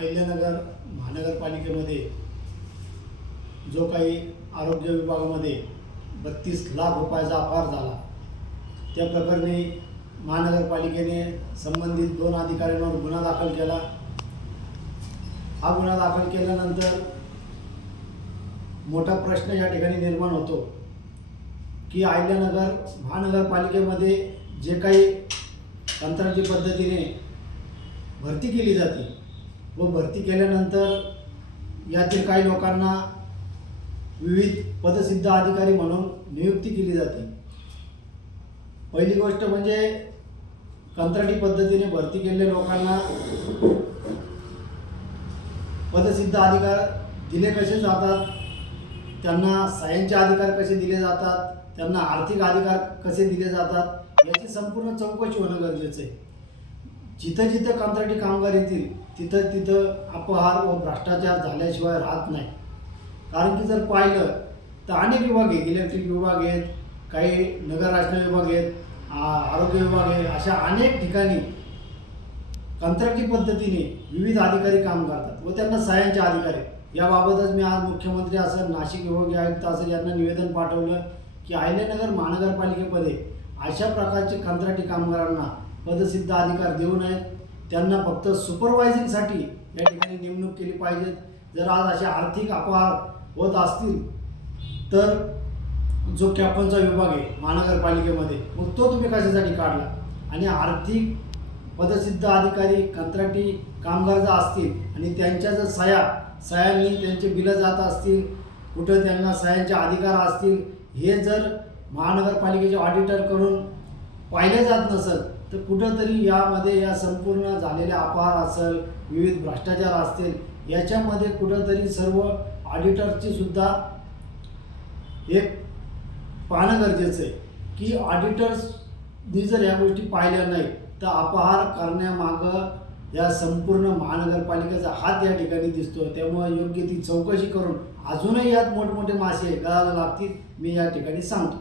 अहिल्यानगर महानगरपालिकेमध्ये जो काही आरोग्य विभागामध्ये बत्तीस लाख रुपयाचा अपहार झाला. त्या प्रकरणी महानगरपालिकेने संबंधित दोन अधिकाऱ्यांवर गुन्हा दाखल केला. हा गुन्हा दाखल केल्यानंतर मोठा प्रश्न या ठिकाणी निर्माण होतो की अहिल्यानगर महानगरपालिकेमध्ये जे काही तंत्राची पद्धतीने भरती केली जाते व भरती केल्यानंतर यातील काही लोकांना विविध पदसिद्ध अधिकारी म्हणून नियुक्ती केली जाते. पहिली गोष्ट म्हणजे कंत्राटी पद्धतीने भरती केलेल्या लोकांना पदसिद्ध अधिकार दिले कसे जातात? त्यांना सायनचे अधिकार कसे दिले जातात? त्यांना आर्थिक अधिकार कसे दिले जातात? याची संपूर्ण चौकशी होणं गरजेचं आहे. जिथं जिथं कंत्राटी कामगार येतील तिथं तिथं अपहार व भ्रष्टाचार झाल्याशिवाय राहत नाही कारण की जर पाहिलं तर अनेक विभाग आहेत इलेक्ट्रिक विभाग आहेत काही नगर राशन विभाग आहेत आरोग्य विभाग आहे अशा अनेक ठिकाणी कंत्राटी पद्धतीने विविध अधिकारी काम करतात व त्यांना सह्यांचे अधिकारी आहेत. याबाबतच मी आज मुख्यमंत्री असं नाशिक विभागीय आयुक्त असं यांना निवेदन पाठवलं की आयलेनगर महानगरपालिकेमध्ये अशा प्रकारचे कंत्राटी कामगारांना पदसिद्ध अधिकार देऊ नयेत. त्यांना फक्त सुपरवायझिंगसाठी या ठिकाणी नेमणूक केली पाहिजेत. जर आज असे आर्थिक अपहार होत असतील तर जो कॅपनचा विभाग आहे महानगरपालिकेमध्ये मग तो तुम्ही कशासाठी काढला? आणि आर्थिक पदसिद्ध अधिकारी कंत्राटी कामगार जर असतील आणि त्यांच्या जर सह्या सह्यांनी त्यांचे बिलं जात असतील कुठं त्यांना सह्यांचे अधिकार असतील हे जर महानगरपालिकेचे ऑडिटरकडून पाहिले जात नसेल तर कुठंतरी यामध्ये या संपूर्ण झालेल्या अपहार असेल विविध भ्रष्टाचार असतील याच्यामध्ये कुठंतरी सर्व ऑडिटरची सुद्धा एक पाहणं गरजेचं आहे. की ऑडिटर्सनी जर या गोष्टी पाहिल्या नाही तर अपहार करण्यामागं या संपूर्ण महानगरपालिकेचा हात या ठिकाणी दिसतो त्यामुळे योग्य ती चौकशी करून अजूनही यात मोठमोठे मासे गळायला लागतील मी या ठिकाणी सांगतो.